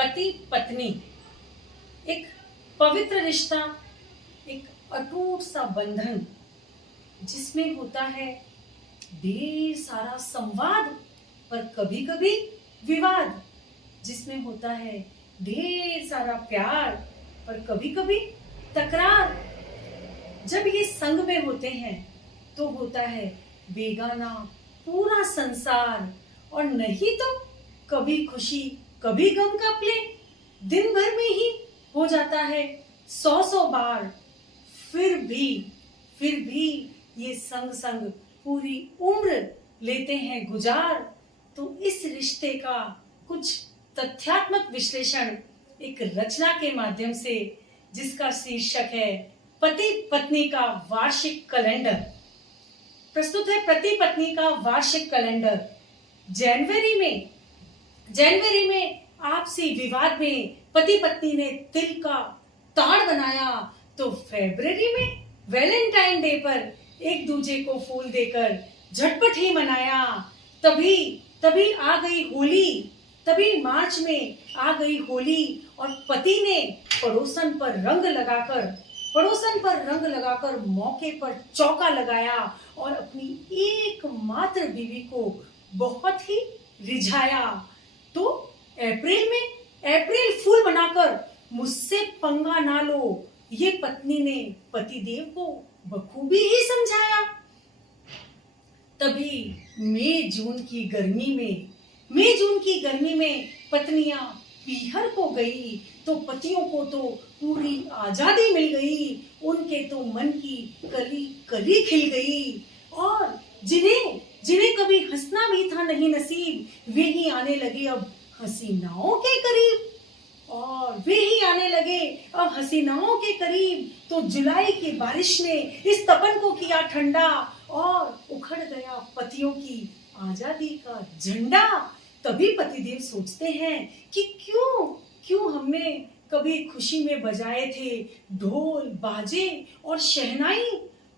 पति पत्नी एक पवित्र रिश्ता, एक अटूट सा बंधन जिसमें होता है ढेर सारा संवाद पर कभी कभी विवाद, जिसमें होता है ढेर सारा प्यार पर कभी कभी तकरार। जब ये संग में होते हैं तो होता है बेगाना पूरा संसार, और नहीं तो कभी खुशी कभी गम का प्ले दिन भर में ही हो जाता है 100 बार। फिर भी ये संग संग पूरी उम्र लेते हैं गुजार। तो इस रिश्ते का कुछ तथ्यात्मक विश्लेषण एक रचना के माध्यम से, जिसका शीर्षक है पति पत्नी का वार्षिक कैलेंडर। प्रस्तुत है पति पत्नी का वार्षिक कैलेंडर। जनवरी में आपसी विवाद में पति पत्नी ने तिल का ताड़ बनाया, तो फरवरी में वैलेंटाइन डे पर एक दूसरे को फूल देकर झटपट ही मनाया। तभी आ गई होली, तभी मार्च में आ गई होली, और पति ने पड़ोसन पर रंग लगाकर मौके पर चौका लगाया और अपनी एकमात्र बीवी को बहुत ही रिझाया। तो अप्रैल फूल बनाकर मुझसे पंगा ना लो, ये पत्नी ने पतिदेव को बखूबी ही समझाया। तभी मई जून की गर्मी में पत्नियां पीहर को गई, तो पतियों को तो पूरी आजादी मिल गई। उनके तो मन की कली खिल गई, और जिन्हें कभी हंसना भी था नहीं नसीब, वे ही आने लगे अब हसीनाओं के करीब। तो जुलाई की बारिश ने इस तपन को किया ठंडा, और उखड़ गया पतियों की आजादी का झंडा। तभी पतिदेव सोचते हैं कि क्यों हमने कभी खुशी में बजाए थे ढोल बाजे और शहनाई,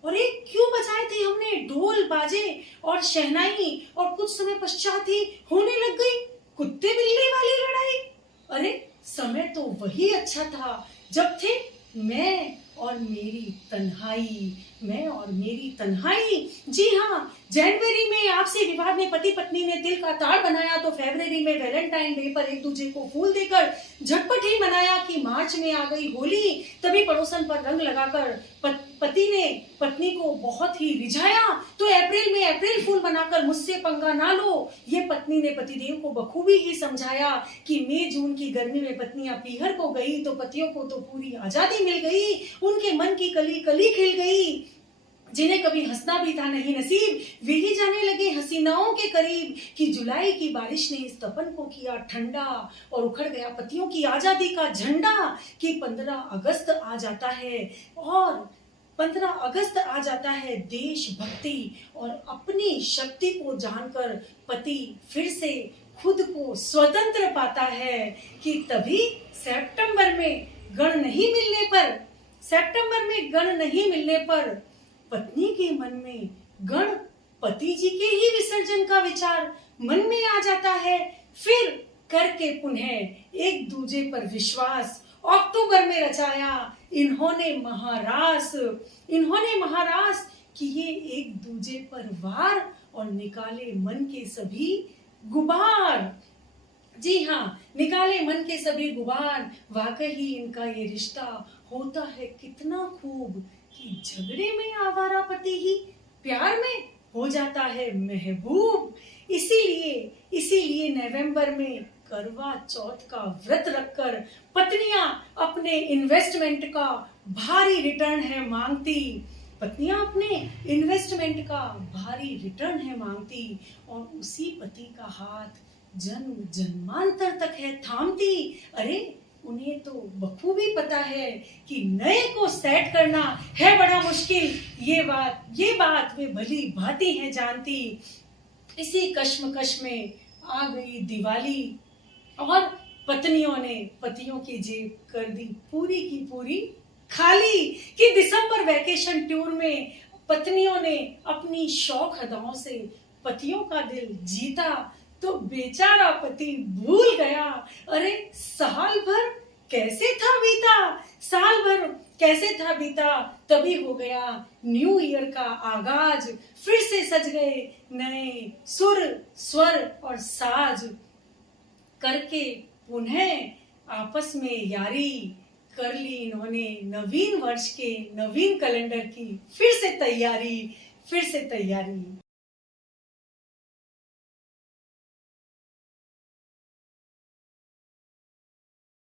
और क्यों बजाए थे हमने ढोल बाजे और शहनाई, और कुछ समय पश्चात ही होने लग गई कुत्ते बिल्ली वाली लड़ाई। अरे समय तो वही अच्छा था जब थे मैं और मेरी तन्हाई। जी हाँ, जनवरी में आपसी विवाद में पति पत्नी ने तिल का ताड़ बनाया, तो फरवरी में वैलेंटाइन डे पर एक दूसरे को फूल देकर झटपट ही मनाया। कि मार्च में आ गई होली, तभी पड़ोसन पर रंग लगाकर पति ने पत्नी को बहुत ही रिझाया। तो अप्रैल में अप्रैल फूल बनाकर मुझसे पंगा ना लो, ये पत्नी ने पतिदेव को बखूबी ही समझाया। कि मई जून की गर्मी में पत्नियां पीहर को गई, तो पतियों को तो पूरी आजादी मिल गई। उनके मन की कली खिल गई, जिन्हें कभी हंसना भी था नहीं नसीब, वे ही जाने लगे हसीनाओं के करीब। कि जुलाई की बारिश ने इस तपन को किया ठंडा, और उखड़ गया पतियों की आजादी का झंडा। कि 15 अगस्त आ जाता है, और 15 अगस्त आ जाता है देशभक्ति और अपनी शक्ति को जानकर पति फिर से खुद को स्वतंत्र पाता है। कि तभी सितंबर में गण नहीं मिलने पर पत्नी के मन में गणपति जी के ही विसर्जन का विचार मन में आ जाता है। फिर करके पुनः एक दूजे पर विश्वास अक्टूबर में रचाया इन्होंने महारास किए एक दूजे पर वार, और निकाले मन के सभी गुबार। जी हाँ, निकाले मन के सभी गुबार। वाकई इनका ये रिश्ता होता है कितना खूब, कि झगड़े में आवारा पति ही प्यार में हो जाता है महबूब। इसीलिए नवंबर में करवा चौथ का व्रत रखकर पत्नियां अपने इन्वेस्टमेंट का भारी रिटर्न है मांगती, और उसी पति का हाथ जन्म जन्मांतर तक है थामती। अरे उन्हें तो बखूबी पता है कि नए को सेट करना है बड़ा मुश्किल, ये बात वे भली भांति हैं जानती। इसी कश्मकश में आ गई दिवाली, और पत्नियों ने पतियों की जेब कर दी पूरी की पूरी खाली। कि दिसंबर वैकेशन टूर में पत्नियों ने अपनी शौक अदाओं से पतियों का दिल जीता। तो बेचारा पति भूल गया। अरे साल भर कैसे था बीता, साल भर कैसे था बीता, तभी हो गया न्यू ईयर का आगाज। फिर से सज गए नए सुर स्वर और साज, करके पुनः आपस में यारी कर ली इन्होंने। नवीन वर्ष के नवीन कैलेंडर की फिर से तैयारी, फिर से तैयारी।